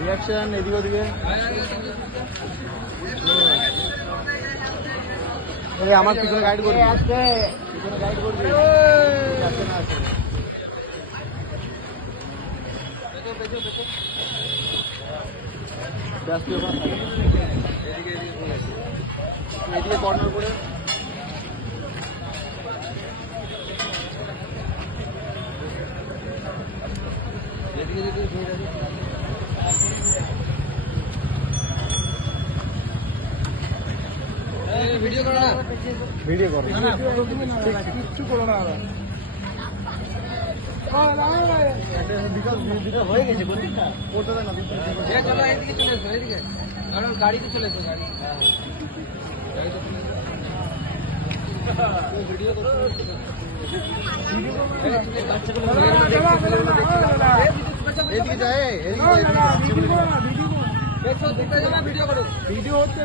Reaction এদিকে ওদিকে আমার পিছনে গাইড করবি, পিছনে গাইড করবি। এদিকে কর্নার করে ভিডিও করো না, ভিডিও করো না, কিচ্ছু করো না। হয়ে গেছে চলো এদিকে চলে এসো, এদিকে গাড়িতে চলে এসো, ভিডিও এদিকে যায়, ভিডিও করো, ভিডিও হচ্ছে